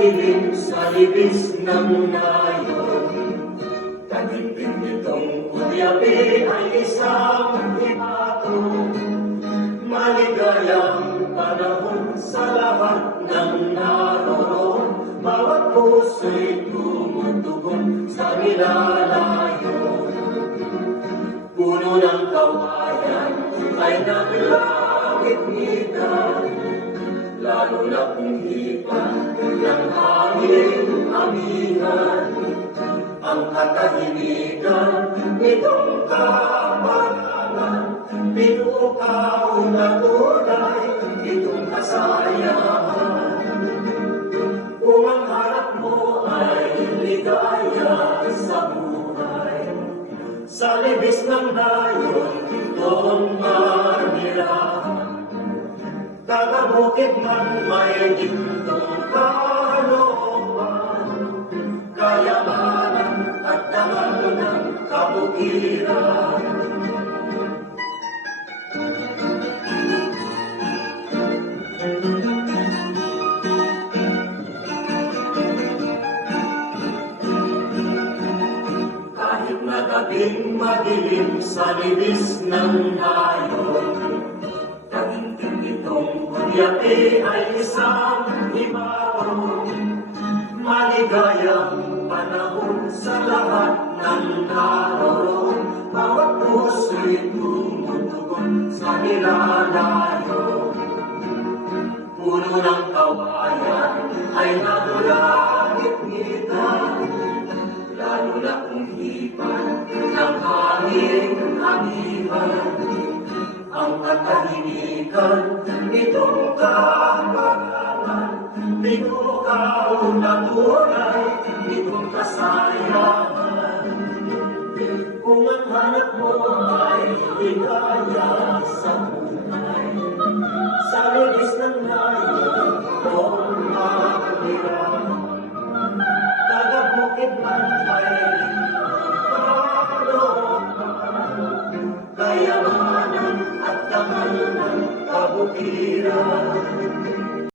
madilim sa libis ng nayon. Taginting nitong kunyapi ay isang himato. Maligayang panahon sa lahat ng naroon. Bawat puso'y tumutugon sa nilalayon. Puno ng kawayan ay naglangit-ngitan, lalo na kung hipan ng hangin amihan. Ang katahimikan nitong kaparangan, pinukaw na tunay itong kasayahan. Kung ang hanap mo ay ligaya sa buhay, sa libis ng nayon doon manirahan. Taga-bukid man may gintong kalooban, kayamanan at dangal ng kabukiran. Kahit na gabing madilim sa libis ng nayon, taginting itong kunyapi ay isang himato. Maligayang panahon sa lahat ng naroon. Bawat puso'y tumutugon sa nilalayon. Puno ng kawayan ay nagulangit-ngitan, lalo na kung hipan ng hangin amihan. Ang katahimikan nitong kaparangan, pinukaw na tunay nitong kasayahan. Kung ang hanap mo ay ligaya sa buhay, sa libis ng nayon doon manirahan. Taga-bukid man ay kalooban, kayamanan at dangal ng kabukiran.